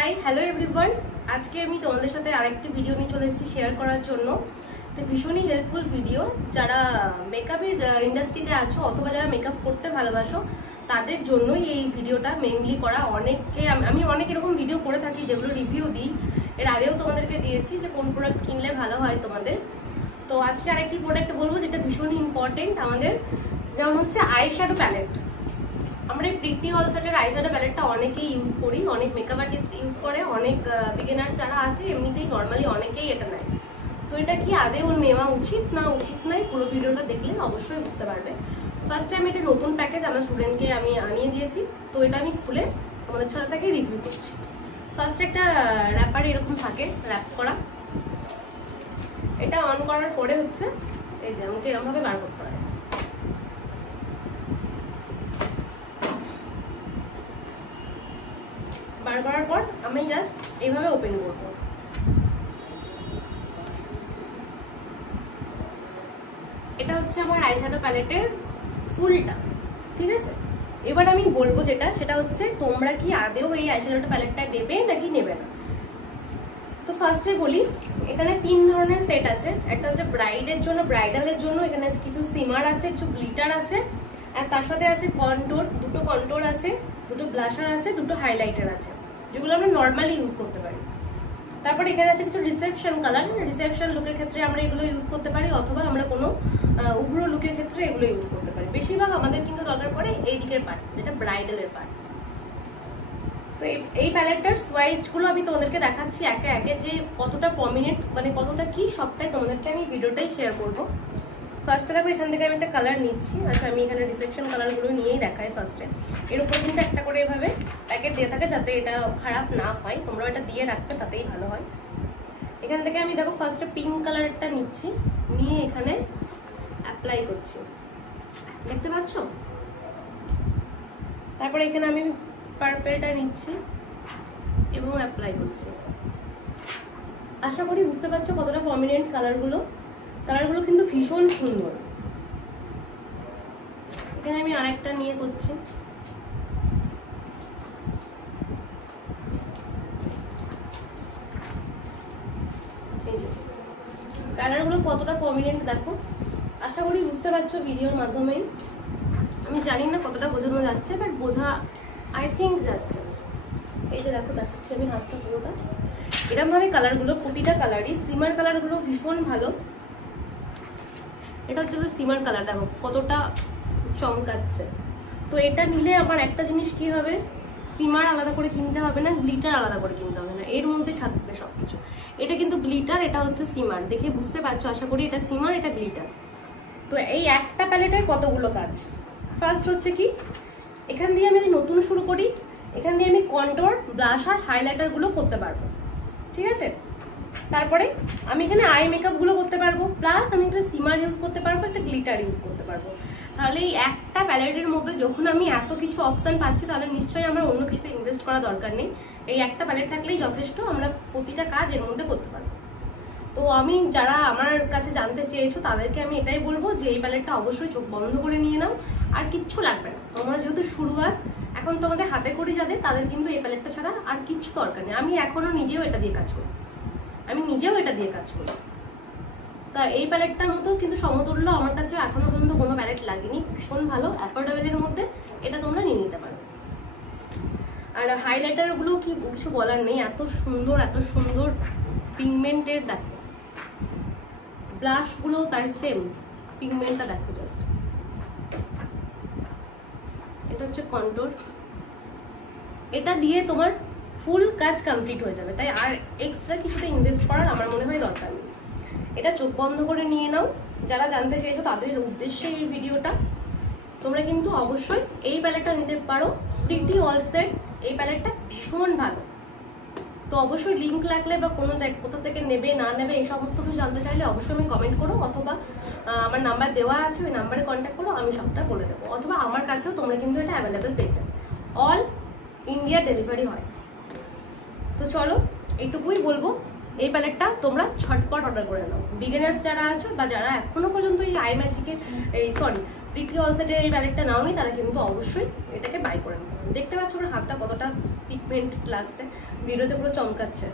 Hi hello everyone, আজকে আমি তোমাদের সাথে আরেকটি ভিডিও নিয়ে চলে এসেছি শেয়ার করার জন্য। তো ভীষণই হেল্পফুল ভিডিও। যারা মেকআপের ইন্ডাস্ট্রিতে আছো অথবা যারা মেকআপ করতে ভালোবাসো তাদের জন্যই এই ভিডিওটা মেইনলি করা। আমি অনেক এরকম ভিডিও করে থাকি যেগুলো রিভিউ দিই, এর আগেও তোমাদেরকে দিয়েছি যে কোন প্রোডাক্ট কিনলে ভালো হয় তোমাদের। তো আজকে আরেকটি প্রোডাক্ট বলবো যেটা ভীষণই ইম্পর্টেন্ট আমাদের, যেমন হচ্ছে আইশ্যাডো প্যালেট। আমরা এই প্রিটি অল সেটের আইশ্যাডো প্যালেটটা অনেকেই ইউজ করি, অনেক মেকআপ আর্টিস্ট ইউজ করে, অনেক বিগিনার যারা আছে এমনিতেই নর্মালি অনেকেই এটা নেয়। তো এটা কি আদেও নেওয়া উচিত না উচিত নয়, পুরো ভিডিওটা দেখলে অবশ্যই বুঝতে পারবে। ফার্স্টে আমি এটা নতুন প্যাকেজ আমার স্টুডেন্টকে আমি আনিয়ে দিয়েছি, তো এটা আমি খুলে তোমাদের সাথে তাকে রিভিউ করছি। ফার্স্ট একটা র্যাপার এরকম থাকে র্যাপ করা, এটা অন করার পরে হচ্ছে এই যে আমাকে এরকমভাবে বার করতে হয়। বার করার পর আমি জাস্ট এইভাবে ওপেন করব। এটা হচ্ছে আমার আইশ্যাডো প্যালেটের ফুলটা, ঠিক আছে। এবার আমি বলবো সেটা হচ্ছে তোমরা কি আদেও এই আইশ্যাডো প্যালেটটা নেবে নাকি নেবে না। তো ফার্স্টে বলি, এখানে 3 ধরনের সেট আছে। একটা হচ্ছে ব্রাইডের জন্য, ব্রাইডালের জন্য। এখানে কিছু সিমার আছে, কিছু গ্লিটার আছে, আর তার সাথে আছে কন্ট্যুর, দুটো কন্ট্যুর আছে, দুটো ব্লাশার আছে, দুটো হাইলাইটার আছে, যেগুলো আমরা নর্মালি ইউজ করতে পারি। তারপর এখানে আছে কিছু রিসেপশন কালার। রিসেপশন লুকের ক্ষেত্রে আমরা এগুলো ইউজ করতে পারি, অথবা আমরা কোনো উগ্র লুকের ক্ষেত্রে এগুলো ইউজ করতে পারি। বেশিরভাগ আমাদের কিন্তু দরকার পড়ে এই দিকের পার্ট, যেটা ব্রাইডালের পার্ট। তো এই প্যালেটটার সোয়াইচগুলো আমি তোমাদেরকে দেখাচ্ছি একে একে, যে কতটা প্রমিনেন্ট মানে কতটা কি সবটাই তোমাদেরকে আমি ভিডিওটাই শেয়ার করবো। ফার্স্টে দেখো এখান থেকে আমি একটা কালার নিচ্ছি। আচ্ছা, আমি এখানে রিসেপশন কালারগুলো নিয়েই দেখাই ফার্স্টে। এর উপর কিন্তু একটা করে এভাবে প্যাকেট দিয়ে থাকে যাতে এটা খারাপ না হয়, তোমরা এটা দিয়ে রাখবে তাতেই ভালো হয়। এখান থেকে আমি দেখো ফার্স্টে পিঙ্ক কালারটা নিচ্ছি, নিয়ে এখানে অ্যাপ্লাই করছি, দেখতে পাচ্ছ। তারপরে এখানে আমি পার্পেলটা নিচ্ছি এবং অ্যাপ্লাই করছি। আশা করি বুঝতে পারছো কতটা প্রমিনেন্ট কালারগুলো কিন্তু ভীষণ সুন্দর। এখানে আমি আরেকটা নিয়ে করছি। এই যে কালারগুলো কতটা প্রমিনেন্ট দেখো, আশা করি বুঝতে পারছো ভিডিওর মাধ্যমেই। আমি জানি না কতটা বোঝানো যাচ্ছে, বাট বোঝা আই থিঙ্ক যাচ্ছে। এই যে দেখো দেখাচ্ছি আমি হাতটা পুরোটা এরকম ভাবে। কালারগুলো প্রতিটা কালারই, সিমার কালারগুলো ভীষণ ভালো। এটা হচ্ছে সিমার কালার, দেখো কতটা চমকাচ্ছে। তো এটা নিলে আমার একটা জিনিস কি হবে, সিমার আলাদা করে কিনতে হবে না, গ্লিটার আলাদা করে কিনতে হবে না, এর মধ্যে থাকবে সবকিছু। এটা কিন্তু গ্লিটার, এটা হচ্ছে সিমার, দেখে বুঝতে পারছো আশা করি এটা সিমার, এটা গ্লিটার। তো এই একটা প্যালেটের কতগুলো কাজ। ফার্স্ট হচ্ছে কি, এখান দিয়ে আমি যদি নতুন শুরু করি, এখান দিয়ে আমি কন্ট্যুর, ব্লাশ আর হাইলাইটার গুলো করতে পারবো, ঠিক আছে। তারপরে আমি এখানে আই মেকআপ গুলো করতে পারবো, প্লাস আমি একটা সিমার ইউজ করতে পারবো, একটা গ্লিটার ইউজ করতে পারবো। তাহলে এই একটা প্যালেটের মধ্যে যখন আমি এত কিছু অপশন পাচ্ছি, তাহলে নিশ্চয়ই আমার অন্য কিছুতে ইনভেস্ট করা দরকার নেই। এই একটা প্যালেট থাকলেই যথেষ্ট, আমরা প্রতিটা কাজ এর মধ্যে করতে পারবো। তো আমি যারা আমার কাছে জানতে চেয়েছো তাদেরকে আমি এটাই বলবো যে এই প্যালেটটা অবশ্যই চোখ বন্ধ করে নিয়ে নাও, আর কিচ্ছু লাগবে না। তোমরা যেহেতু শুরুয়াত, এখন তোমাদের হাতে করি যাদের, তাদের কিন্তু এই প্যালেটটা ছাড়া আর কিচ্ছু দরকার নেই। আমি এখনো নিজেও এটা দিয়ে কাজ করি, তা এই প্যালেটটার মতো কিন্তু সমতুল্য আমার কাছে এখনো পর্যন্ত কোনো প্যালেট লাগেনি। ভীষণ ভালো, অ্যাফোর্ডেবলের মধ্যে এটা তোমরা নিয়ে নিতে পারো। আর হাইলাইটার গুলো কি কিছু বলার নেই, এত সুন্দর পিগমেন্টের। দেখো ব্লাশ গুলো তাই সেম, পিগমেন্টটা দেখো জাস্ট। এটা হচ্ছে কন্ট্যুর, এটা দিয়ে তোমার ফুল কাজ কমপ্লিট হয়ে যাবে, তাই আর এক্সট্রা কিছুটা ইনভেস্ট করার আমার মনে হয় দরকার নেই। এটা চোখ বন্ধ করে নিয়ে নাও। যারা জানতে চেয়েছো তাদের উদ্দেশ্যে এই ভিডিওটা। তোমরা কিন্তু অবশ্যই এই প্যালেটটা নিতে পারো, প্রিটি অল সেট। এই প্যালেটটা ভীষণ ভালো। তো অবশ্যই লিঙ্ক লাগলে বা কোনো কোথা থেকে নেবে না নেবে এই সমস্ত কিছু জানতে চাইলে অবশ্যই আমি কমেন্ট করো, অথবা আমার নাম্বার দেওয়া আছে, ওই নাম্বারে কন্ট্যাক্ট করো, আমি সবটা বলে দেবো। অথবা আমার কাছেও তোমরা কিন্তু এটা অ্যাভেলেবেল পেয়ে যাবে, অল ইন্ডিয়া ডেলিভারি হয়। তো চলো এইটুকুই বলবো, এই প্যালেটটা তোমরা ছটপট অর্ডার করে নাও। বিগিনার্স যারা আছো বা যারা এখনো পর্যন্ত এই আই ম্যাজিকের প্রিটি অল সেটের এই প্যালেটটা নাওনি তারা কিন্তু অবশ্যই এটাকে বাই করে নিতে পারেন। দেখতে পাচ্ছ ওর হাতটা কতটা পিগমেন্ট লাগছে, ভিডিওতে পুরো চমকাচ্ছে।